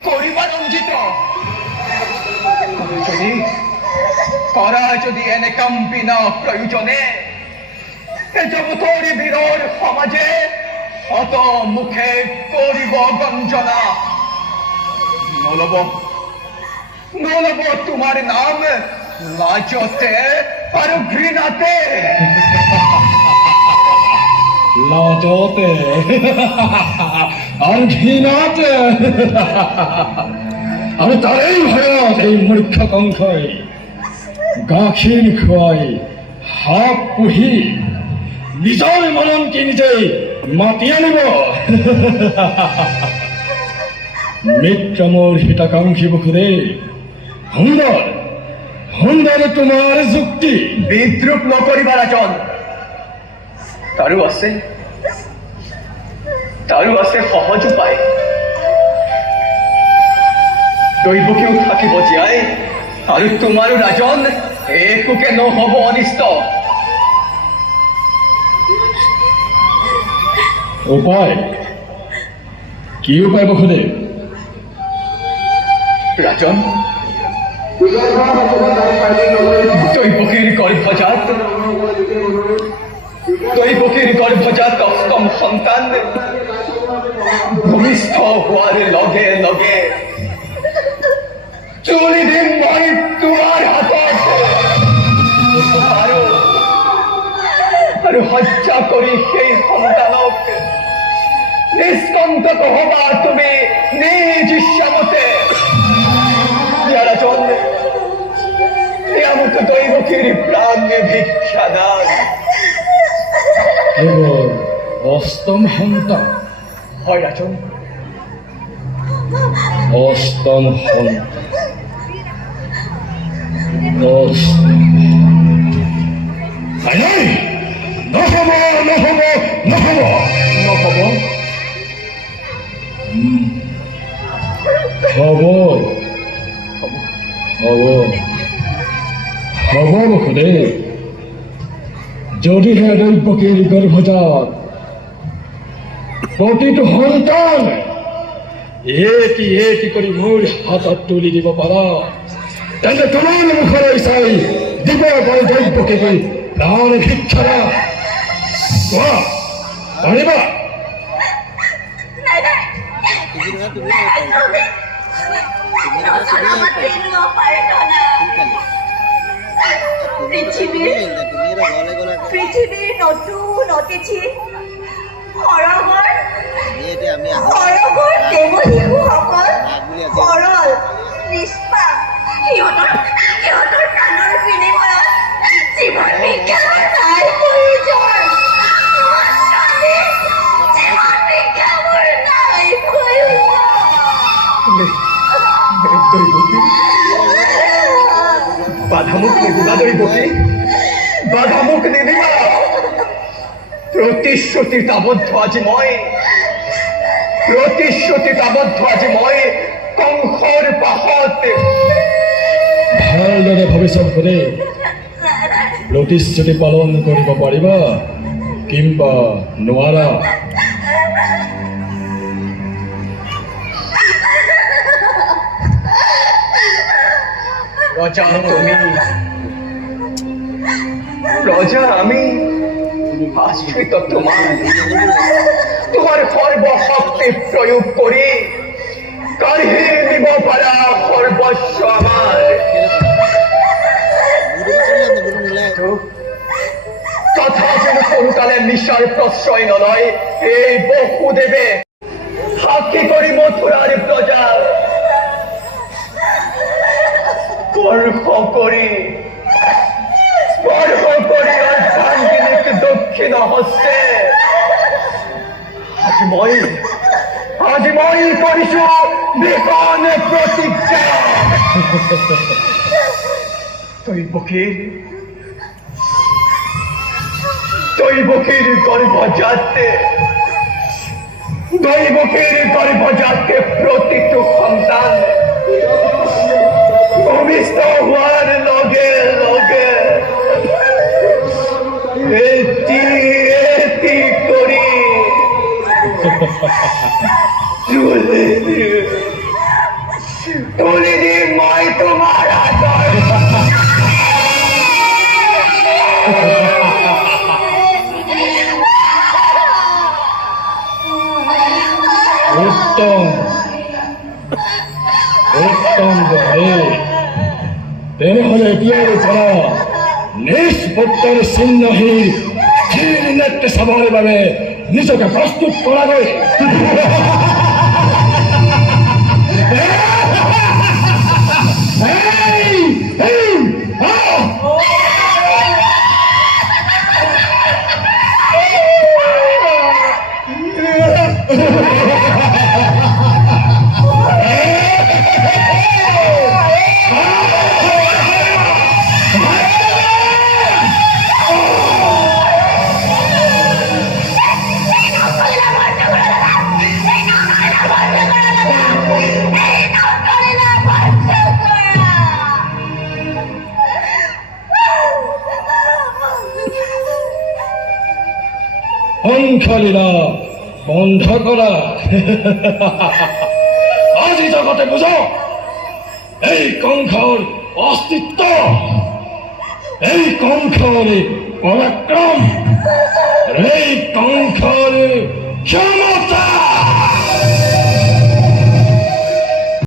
করিবা রঞ্জিত যদি করা যদি এনে কম্পিন প্রয়োজনে জগতর বীরর সমাজে অত মুখে করিব গঞ্জনা নলব নলব তোমার নাম লাজতে আর ঘৃণাতে লাজতে আর ঘৃণাতে আমি তারেই ভয়ত এই মূর্খ কংসই গাখীৰ খুৱাই হাত পুহি নিজৰ মননকে নিজেই মাতি আনিব মিত্ৰ মোৰ হিতাকাংক্ষী বসুদেৱ সুন্দৰ সুন্দৰ তোমাৰ যুক্তি বিদ্রুপ নকরিবা রাজন তারও আছে সহজ উপায় দৈবকেও থাকিব জীয়াই আর তোমারও রাজন একোকে নহব অনিষ্ট উপায় কি উপায় বসুদেৱ ৰাজন দৈবকীৰ গৰ্ভজাত অষ্টম সন্তান ভূমিষ্ঠ হওয়াৰ লগে লগে তুলি দিম মই তোমাৰ হাতত আৰু হত্যা কৰি সেই সন্তানক নিষ্কণ্টক হবা তুমি নিজ ইচ্ছামতে ৰাজন আমাকে দৈবকীৰ প্ৰাণ ভিক্ষা দান কেৱল অষ্টম সন্তান হয় রাজন অষ্টম সন্তান নাই নহব নহব নহব নহব হব হব হব বসুদেৱ যদিহে দৈবকীৰ গৰ্ভজাত প্ৰতিটো সন্তান এটি এটি কৰি মোৰ হাতত তুলি দিব পাৰা তেন্তে তোমাৰ মুখলৈ চাই দিব পাৰোঁ দৈবকীক প্ৰাণ ভিক্ষা কোৱা পাৰিবা পৃথিৱীৰ নতুন অতিথি সৰগৰ দেৱ শিশুসকল সৰল নিষ্পাপ সিহঁতৰ প্ৰাণৰ বিনিময়ত জীৱন বিজ্ঞানৰ নাই প্ৰয়োজন জীৱন বিজ্ঞানৰ নাই বাধামুখ নিদিবা দৈবকী বাধামুখ নিদিবা প্ৰতিশ্ৰুতিত আবদ্ধ আজি মই কংসৰ পাশত ভালদৰে ভৱিষ্যত কৰে প্ৰতিশ্ৰুতি পালন কৰিব পাৰিবা কিম্বা নোৱাৰা ৰজা আমি আশ্ৰিত তোমাৰ সৰ্বশক্তি প্ৰয়োগ কৰি কাঢ়ি নিব পাৰা সৰ্বস্ব আমাৰ তথা যেন সৰুকালে মিছাৰ প্ৰশ্ৰয় নলয় এই বসুদেৱে সাক্ষী কৰি মথুৰাৰ প্ৰজা স্পৰ্শ কৰি অৰ্ধাঙ্গিনীক দক্ষিণ হস্তে আজি মই কৰিছো বিকন প্ৰতিজ্ঞা দৈবকীৰ গৰ্ভজাতে প্ৰতিটো সন্তান ভূমিষ্ঠ হোৱাৰ লগে লগে এটি কৰি তুলি দিম মই তোমাৰ হাতৰ উত্তম উত্তম হে তেনেহলে এতিয়াৰে পৰা নিষ্পত্তৰ চিহ্নহীন ক্ষীণ নেত্ৰ চাবৰ বাবে নিজকে প্ৰস্তুত কৰাগৈ সংখ্যালীলা বন্ধ কৰা আজি জগতে বুঝক এই কংসৰ অস্তিত্ব এই কংসৰ পৰাক্ৰম এই কংসৰ ক্ষমতা